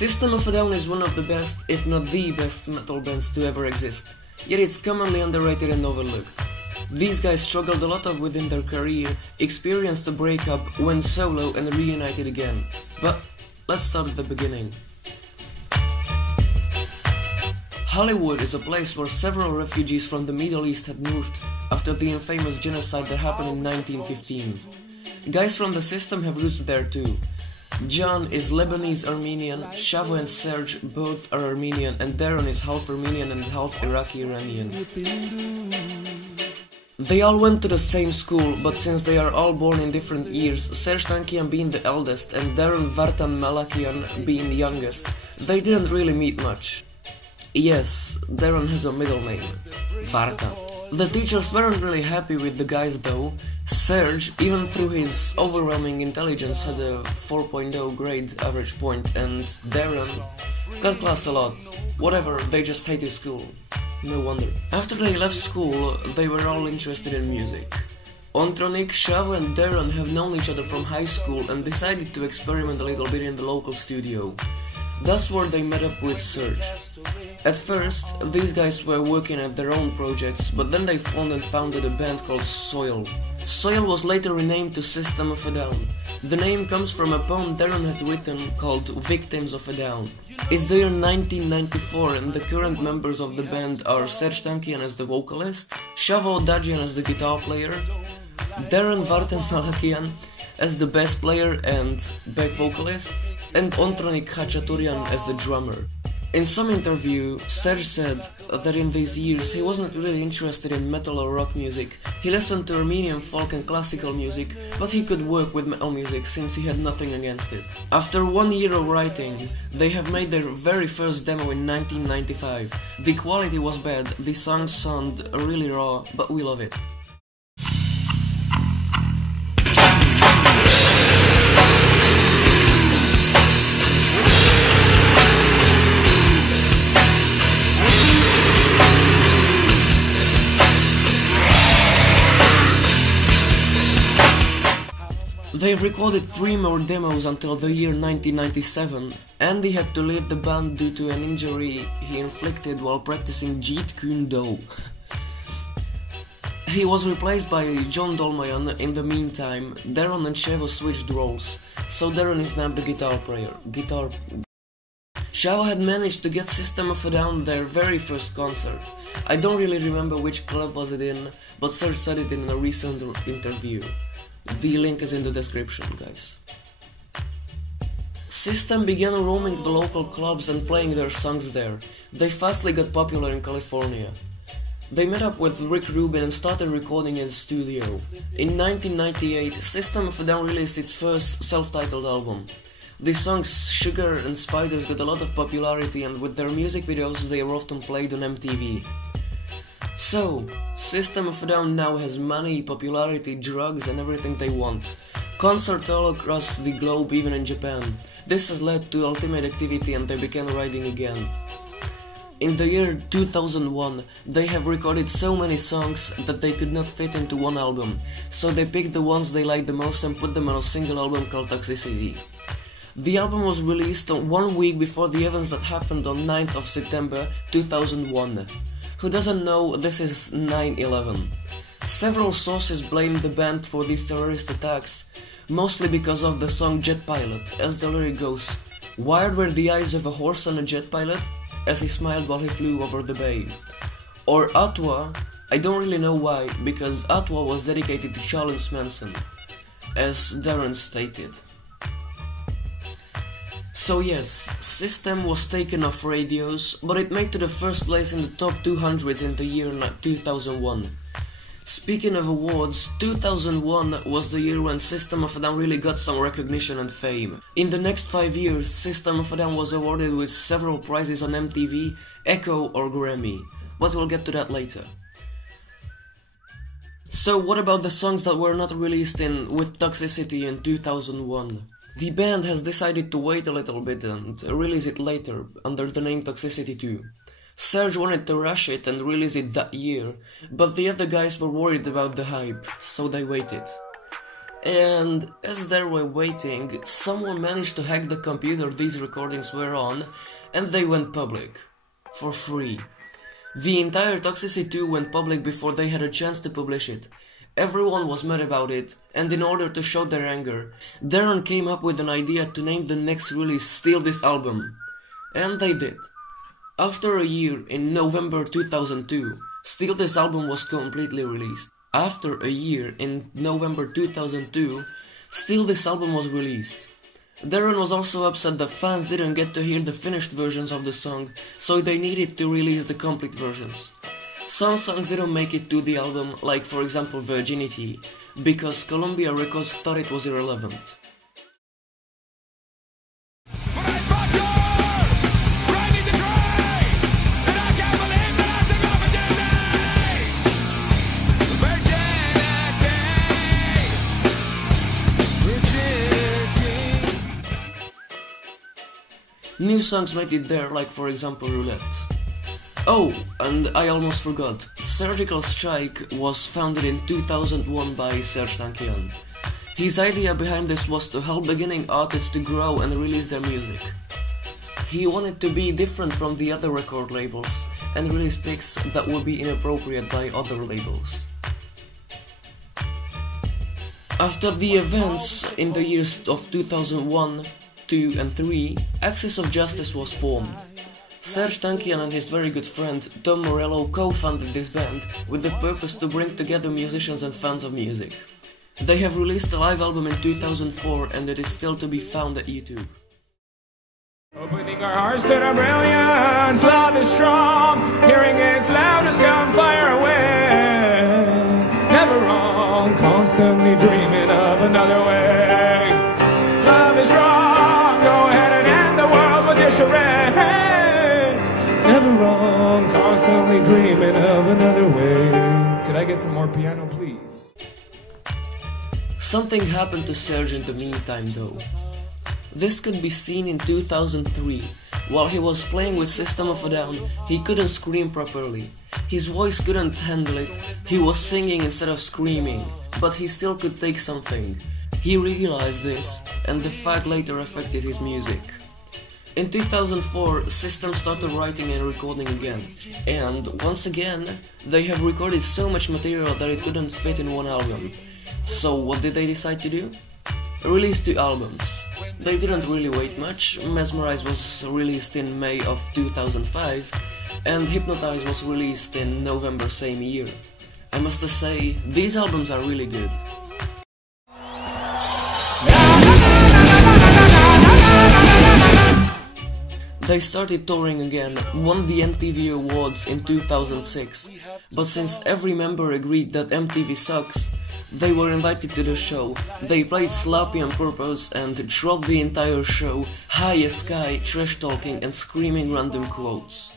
System of a Down is one of the best, if not the best, metal bands to ever exist, yet it's commonly underrated and overlooked. These guys struggled a lot within their career, experienced a breakup, went solo and reunited again. But let's start at the beginning. Hollywood is a place where several refugees from the Middle East had moved after the infamous genocide that happened in 1915. Guys from the system have roots there too. John is Lebanese-Armenian, Shavo and Serj both are Armenian, and Daron is half Armenian and half Iraqi-Iranian. They all went to the same school, but since they are all born in different years, Serj Tankian being the eldest and Daron Malakian being the youngest, they didn't really meet much. Yes, Daron has a middle name, Varta. The teachers weren't really happy with the guys though. Serj, even through his overwhelming intelligence, had a 4.0 grade average point, and Daron cut class a lot. Whatever, they just hated school. No wonder. After they left school, they were all interested in music. Ontronik, Shavo and Daron have known each other from high school and decided to experiment a little bit in the local studio. That's where they met up with Serj. At first, these guys were working at their own projects, but then they formed and founded a band called Soil. Soil was later renamed to System of a Down. The name comes from a poem Daron has written called Victims of a Down. It's the year 1994 and the current members of the band are Serj Tankian as the vocalist, Shavo Odadjian as the guitar player, Daron Malakian as the bass player and back vocalist, and Ontronik Khachaturian as the drummer. In some interview, Serj said that in these years he wasn't really interested in metal or rock music. He listened to Armenian folk and classical music, but he could work with metal music since he had nothing against it. After 1 year of writing, they have made their very first demo in 1995. The quality was bad, the songs sound really raw, but we love it. They've recorded 3 more demos until the year 1997. Andy had to leave the band due to an injury he inflicted while practicing Jeet Kune Do. He was replaced by John Dolmayan. In the meantime, Daron and Shavo switched roles, so Daron is now the guitar player. Shavo had managed to get System of a Down their very first concert. I don't really remember which club was it in, but Serj said it in a recent interview. The link is in the description, guys. System began roaming the local clubs and playing their songs there. They fastly got popular in California. They met up with Rick Rubin and started recording in the studio. In 1998, System of a Down released its first self-titled album. The songs Sugar and Spiders got a lot of popularity, and with their music videos they are often played on MTV. So, System of a Down now has money, popularity, drugs and everything they want. Concerts all across the globe, even in Japan. This has led to ultimate activity and they began writing again. In the year 2001, they have recorded so many songs that they could not fit into one album, so they picked the ones they liked the most and put them on a single album called Toxicity. The album was released 1 week before the events that happened on 9th of September 2001. Who doesn't know, this is 9/11. Several sources blame the band for these terrorist attacks, mostly because of the song Jet Pilot, as the lyric goes, "Wired were the eyes of a horse on a jet pilot, as he smiled while he flew over the bay." Or Atwa, I don't really know why, because Atwa was dedicated to Charles Manson, as Daron stated. So yes, System was taken off radios, but it made to the first place in the top 200 in the year 2001. Speaking of awards, 2001 was the year when System of a Down really got some recognition and fame. In the next 5 years, System of a Down was awarded with several prizes on MTV, Echo or Grammy, but we'll get to that later. So what about the songs that were not released with Toxicity in 2001? The band has decided to wait a little bit and release it later, under the name Toxicity 2. Serj wanted to rush it and release it that year, but the other guys were worried about the hype, so they waited. And as they were waiting, someone managed to hack the computer these recordings were on, and they went public. For free. The entire Toxicity 2 went public before they had a chance to publish it. Everyone was mad about it, and in order to show their anger, Daron came up with an idea to name the next release Steal This Album. And they did. After a year, in November 2002, Steal This Album was completely released. After a year, in November 2002, Steal This Album was released. Daron was also upset that fans didn't get to hear the finished versions of the song, so they needed to release the complete versions. Some songs didn't make it to the album, like for example Virginity, because Columbia Records thought it was irrelevant. New songs made it there, like for example Roulette. Oh, and I almost forgot, Surgical Strike was founded in 2001 by Serj Tankian. His idea behind this was to help beginning artists to grow and release their music. He wanted to be different from the other record labels and release picks that would be inappropriate by other labels. After the events in the years of 2001, 2 and 3, Axis of Justice was formed. Serj Tankian and his very good friend Tom Morello co-founded this band with the purpose to bring together musicians and fans of music. They have released a live album in 2004 and it is still to be found at YouTube. Opening our hearts to the brilliance, love is strong, hearing is loud as gunfire away. Never wrong, constantly dreaming of another way. Love is wrong, go ahead and end the world with your charade. Never wrong, constantly dreaming of another way. Could I get some more piano, please? Something happened to Serj in the meantime though. This could be seen in 2003. While he was playing with System of a Down, he couldn't scream properly. His voice couldn't handle it, he was singing instead of screaming, but he still could take something. He realized this, and the fact later affected his music. In 2004, System started writing and recording again, and once again, they have recorded so much material that it couldn't fit in one album. So what did they decide to do? Release 2 albums. They didn't really wait much. Mesmerize was released in May of 2005, and Hypnotize was released in November same year. I must say, these albums are really good. They started touring again, won the MTV Awards in 2006, but since every member agreed that MTV sucks, they were invited to the show. They played Sloppy on purpose and dropped the entire show, high as sky, trash talking and screaming random quotes.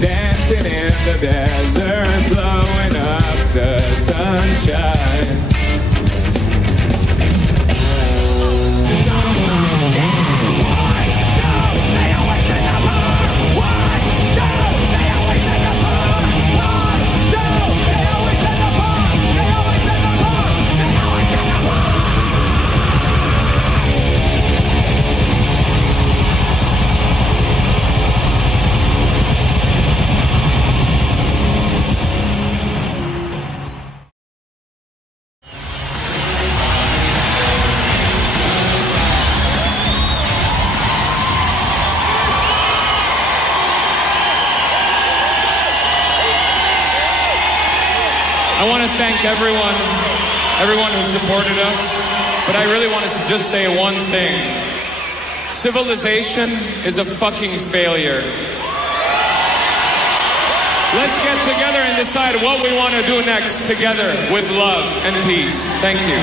Dancing in the desert, blowing up the sunshine. I want to thank everyone who supported us, but I really want to just say one thing. Civilization is a fucking failure. Let's get together and decide what we want to do next together with love and peace. Thank you.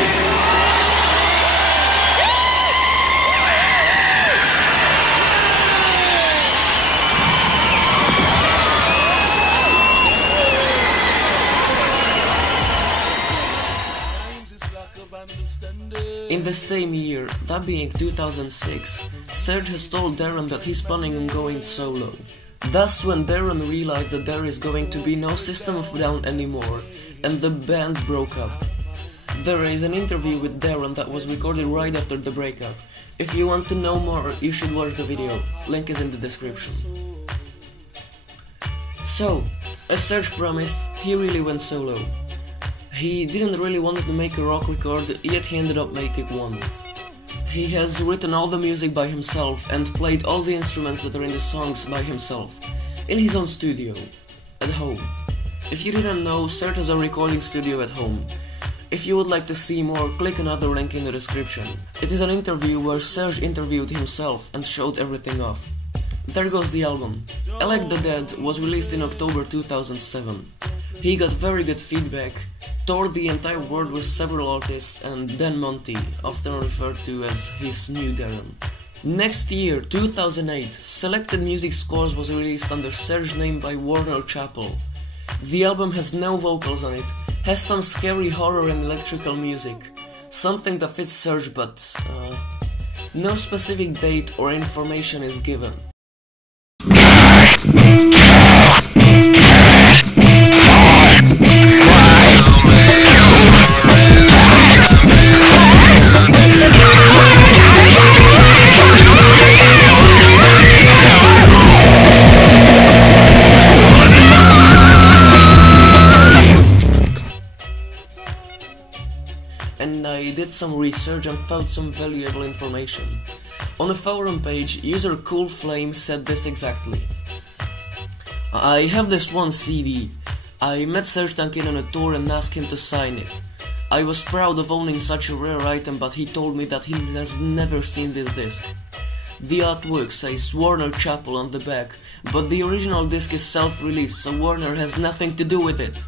In the same year, that being 2006, Serj has told Daron that he's planning on going solo. Thus, when Daron realized that there is going to be no System of a Down anymore, and the band broke up. There is an interview with Daron that was recorded right after the breakup. If you want to know more, you should watch the video, link is in the description. So, as Serj promised, he really went solo. He didn't really want to make a rock record, yet he ended up making one. He has written all the music by himself and played all the instruments that are in the songs by himself, in his own studio, at home. If you didn't know, Serj has a recording studio at home. If you would like to see more, click another link in the description. It is an interview where Serj interviewed himself and showed everything off. There goes the album. Elect the Dead was released in October 2007. He got very good feedback, toured the entire world with several artists, and then Monty, often referred to as his new Daron. Next year, 2008, Selected Music Scores was released under Serj's name by Warner Chappell. The album has no vocals on it, has some scary horror and electrical music, something that fits Serj, but no specific date or information is given. And I did some research and found some valuable information. On a forum page, user CoolFlame said this exactly. I have this one CD. I met Serj Tankian on a tour and asked him to sign it. I was proud of owning such a rare item, but he told me that he has never seen this disc. The artwork says Warner Chappell on the back, but the original disc is self-released, so Warner has nothing to do with it.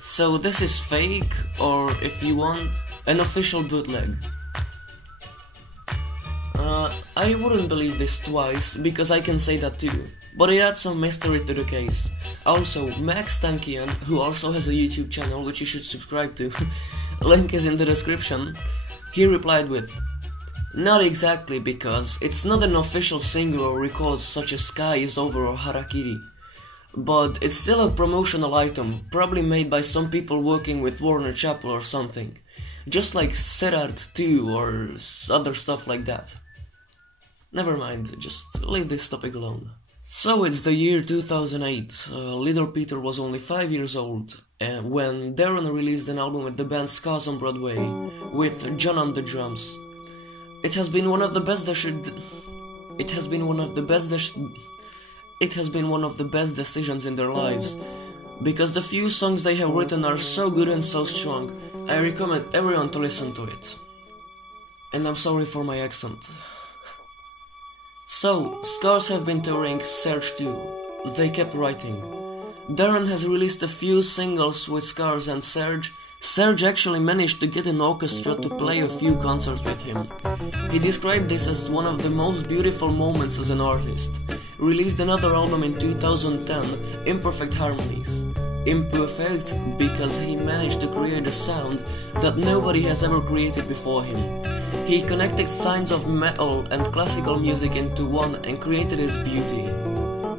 So this is fake, or if you want, an official bootleg. I wouldn't believe this twice, because I can say that too, but it adds some mystery to the case. Also, Max Tankian, who also has a YouTube channel which you should subscribe to, link is in the description, he replied with, "Not exactly, because it's not an official single or record such as Sky is Over or Harakiri. But it's still a promotional item, probably made by some people working with Warner Chappell or something. Just like Serj 2 or other stuff like that." Never mind, just leave this topic alone. So it's the year 2008, little Peter was only 5 years old, when Daron released an album with the band Scars on Broadway, with John on the drums. It has been one of the best decisions in their lives, because the few songs they have written are so good and so strong. I recommend everyone to listen to it. And I'm sorry for my accent. So, Scars have been touring Serj too. They kept writing. Daron has released a few singles with Scars and Serj. Serj actually managed to get an orchestra to play a few concerts with him. He described this as one of the most beautiful moments as an artist. Released another album in 2010, Imperfect Harmonies. Imperfect because he managed to create a sound that nobody has ever created before him. He connected signs of metal and classical music into one and created his beauty.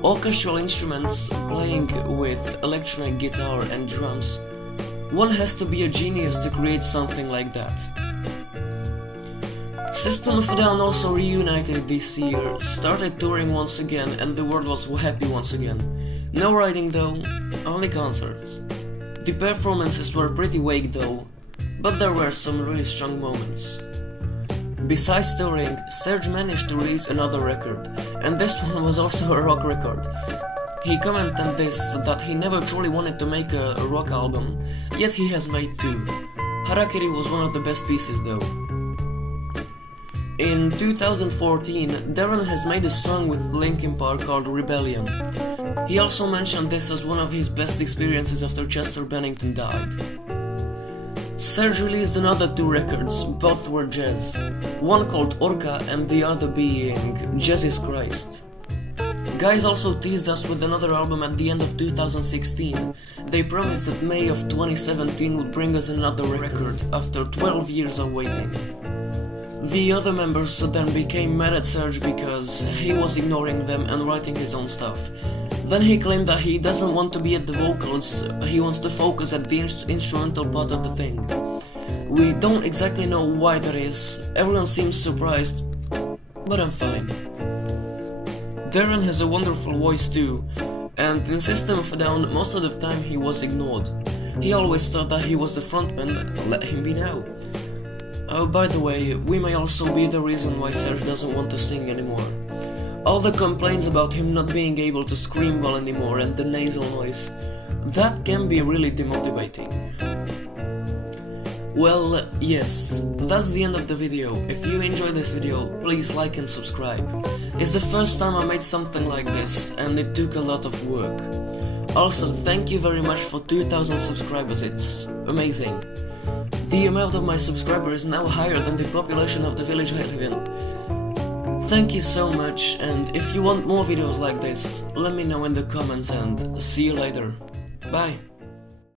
Orchestral instruments playing with electronic guitar and drums. One has to be a genius to create something like that. System of a Down also reunited this year, started touring once again, and the world was happy once again. No writing though, only concerts. The performances were pretty vague though, but there were some really strong moments. Besides touring, Serj managed to release another record, and this one was also a rock record. He commented this, that he never truly wanted to make a rock album, yet he has made two. Harakiri was one of the best pieces though. In 2014, Daron has made a song with Linkin Park called Rebellion. He also mentioned this as one of his best experiences after Chester Bennington died. Serj released another 2 records, both were jazz, one called Orca and the other being Jesus Christ. Guys also teased us with another album at the end of 2016. They promised that May of 2017 would bring us another record after 12 years of waiting. The other members then became mad at Serj because he was ignoring them and writing his own stuff. Then he claimed that he doesn't want to be at the vocals, he wants to focus at the instrumental part of the thing. We don't exactly know why that is, everyone seems surprised, but I'm fine. Daron has a wonderful voice too, and in System of a Down most of the time he was ignored. He always thought that he was the frontman, let him be now. Oh, by the way, we may also be the reason why Serj doesn't want to sing anymore. All the complaints about him not being able to scream well anymore and the nasal noise, that can be really demotivating. Well, yes, that's the end of the video. If you enjoyed this video, please like and subscribe. It's the first time I made something like this, and it took a lot of work. Also, thank you very much for 2000 subscribers, it's amazing. The amount of my subscribers is now higher than the population of the village I live in. Thank you so much, and if you want more videos like this, let me know in the comments and see you later. Bye.